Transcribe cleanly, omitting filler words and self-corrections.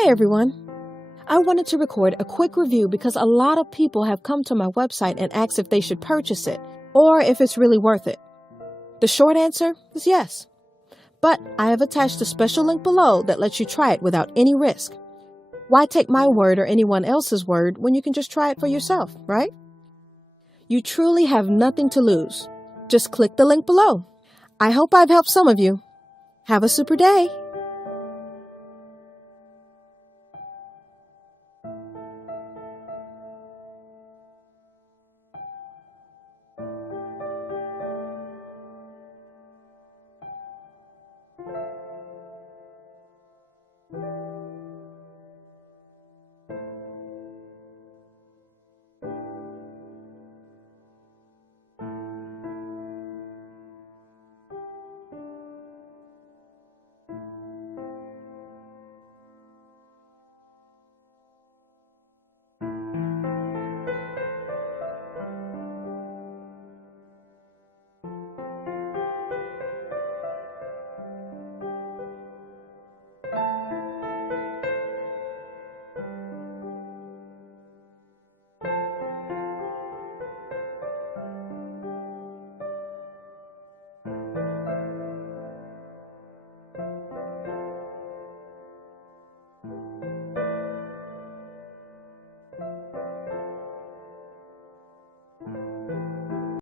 Hey everyone! I wanted to record a quick review because a lot of people have come to my website and asked if they should purchase it or if it's really worth it. The short answer is yes. But I have attached a special link below that lets you try it without any risk. Why take my word or anyone else's word when you can just try it for yourself, right? You truly have nothing to lose. Just click the link below. I hope I've helped some of you. Have a super day!